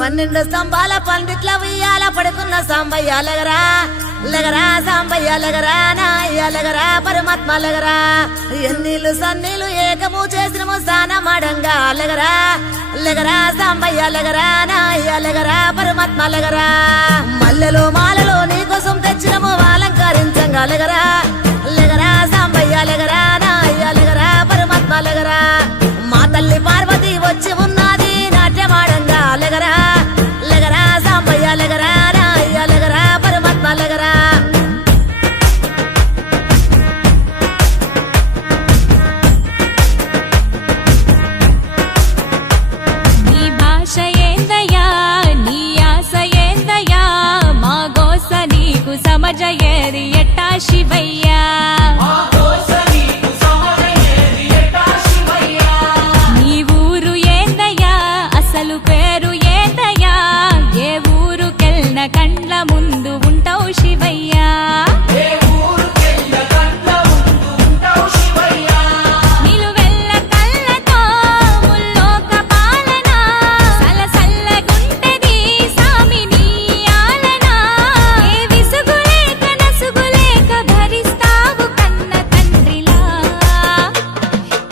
12 స్తంభాల పందిట్ల ఉయ్యాల పడుకున్న సాంబయ్య లగరా లగరా సాంబయ్య లగరా నాయ్య లగరా పరమాత్మ లగరా ఎన్నీళ్ళు సన్నీళ్ళు ఏకము చేసినము స్నానమాడంగా లగరా లగరా సాంబయ్య లగరా నాయ్య లగరా పరమాత్మ లగరా మల్లెలు మాలలో నీకోసం తెచ్చినము అలంకరించంగా లగరా లగరా సాంబయ్య లగరా నాయ్య లగరా పరమాత్మ లగరా మా తల్లి పార్వతి వచ్చి ఉన్నది నాట్యమాడంగా లగరా లగరా సాంబయ్య లగరా నాయ్య లగరా పరమాత్మ లగరా నీ భాష ఏందయ్యా నీ ఆశ ఏందయ్యా మా గోస నీకు సమజయేది ఎట్టా శివయ్యా నీ ఊరు ఏందయ్యా అసలు పేరు ఏందయ్యా ఏ ఊరుకెళ్ళిన కండ్ల ముందు ఉంటావు శివయ్యా నిలువెల్ల కళ్ళతో ముల్లోక పాలన సలసల్లగుంటది సామి నీ ఆలన ఏ విసుగులేక నసుగులేక భరిస్తావు కన్న తండ్రిలా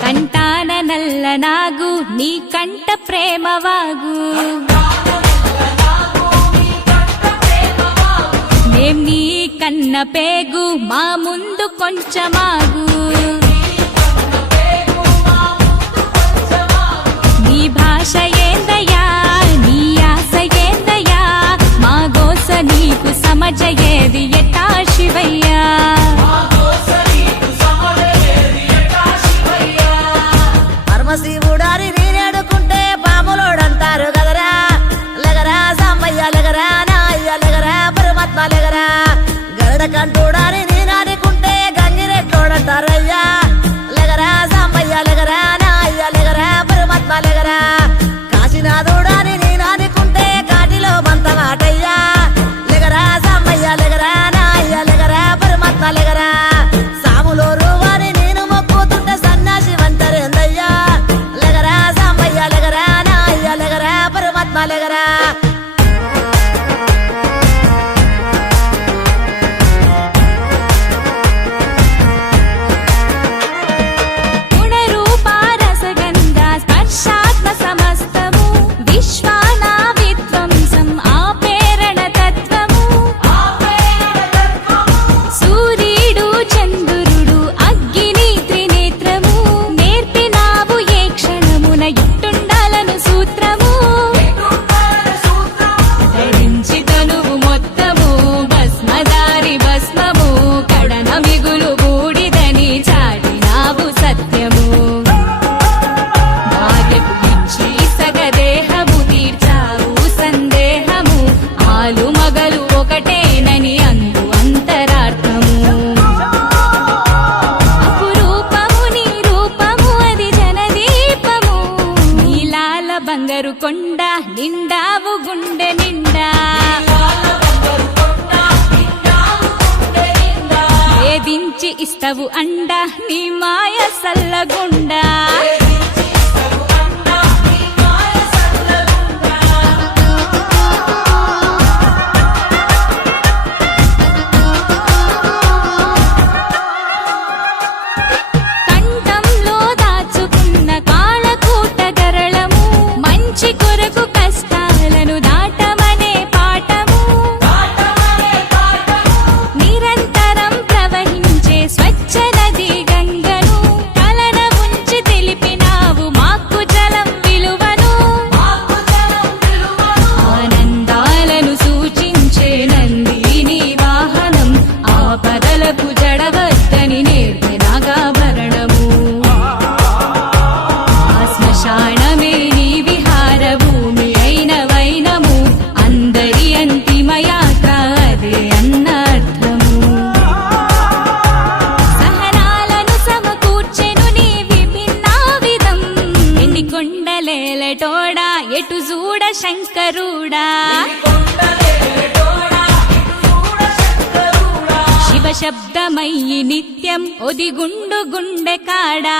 కంటాన నల్ల నాగు నీ కంట ప్రేమ వాగు మేం నీ కన్న పేగు మా ముందు కొంచెమాగు నీ భాష ఏందయ్యా నీ ఆశ ఏందయ్యా మా గోస నీకు సమజయేది ఎట్టా శివయ్యా పరమశివుడారి నీరేడుకుంటే పాములోడంటారు కదరా లగరా సాంబయ్య లగరా నాయ్య లగరా పరమాత్మ లగరా గరుడ కంటూడారి నీనాడుకుంటే గంగిరెట్టోడంటారయ్యా లగరా సాంబయ్య లగరా నాయ్య లగరా పరమాత్మ లగరా కాశీనాథుడాని నీనాడుకుంటే కాటిలో మంతమాటయ్యా లగరా సాంబయ్య లగరా నాయ్య లగరా పరమాత్మ లగరా సాములో రూవాని నేను మొక్కుతుంటే సన్నాసి వంటరేందయ్యా లగరా సాంబయ్య లగరా నాయ్య లగరా పరమాత్మ లగరా గుణరూపారసగంధ స్పర్శాత్మ సమస్తము విశ్వానా విధ్వంసం ఆపేరణ తత్వము సూర్యుడు చంద్రుడు అగ్ని త్రినేత్రము నేర్పినావు ఏ క్షణమున ఇట్టుండాలను సూత్రము ధరించి తనువు మొత్తము భస్మదారి భస్మము కడన మిగులు బూడిదని చాటినావు సత్యము భార్యకు ఇచ్చి సగదేహము తీర్చావు సందేహము ఆలు మగలు ఒకటేనని అందు అంతరార్థము అపురూపము నీ రూపము అది జనదీపము నీలాల బంగారు కొండ నిండావు గుండె నిండా వేధించి ఇస్తవు అండ నీ మాయ సల్లగుండా కంఠంలో దాచుకున్న కాళకూట గరళము మంచి కొరకు కష్టాలను దాటమనే పాఠము నిరంతరం ప్రవహించే స్వచ్ఛ నది గంగను కలన ఉంచి తెలిపినావు మాకు జలం విలువను ఆనందాలను సూచించే నందిని వాహనం ఆపదలకు జడవద్దని నేర్పినాగాభరణము ఆ శ్మశానమే నీ విహార భూమి అయిన వైనము అందరి అంతిమ యాత్ర అదే అన్నర్థము సహనాలను సమకూర్చెను నీ విభిన్న విధం ఎన్ని కొండలేలటోడా ఎటు చూడ శంకరుడా శివ శబ్దమయ్యి నిత్యం ఒదిగుండు గుండె కాడా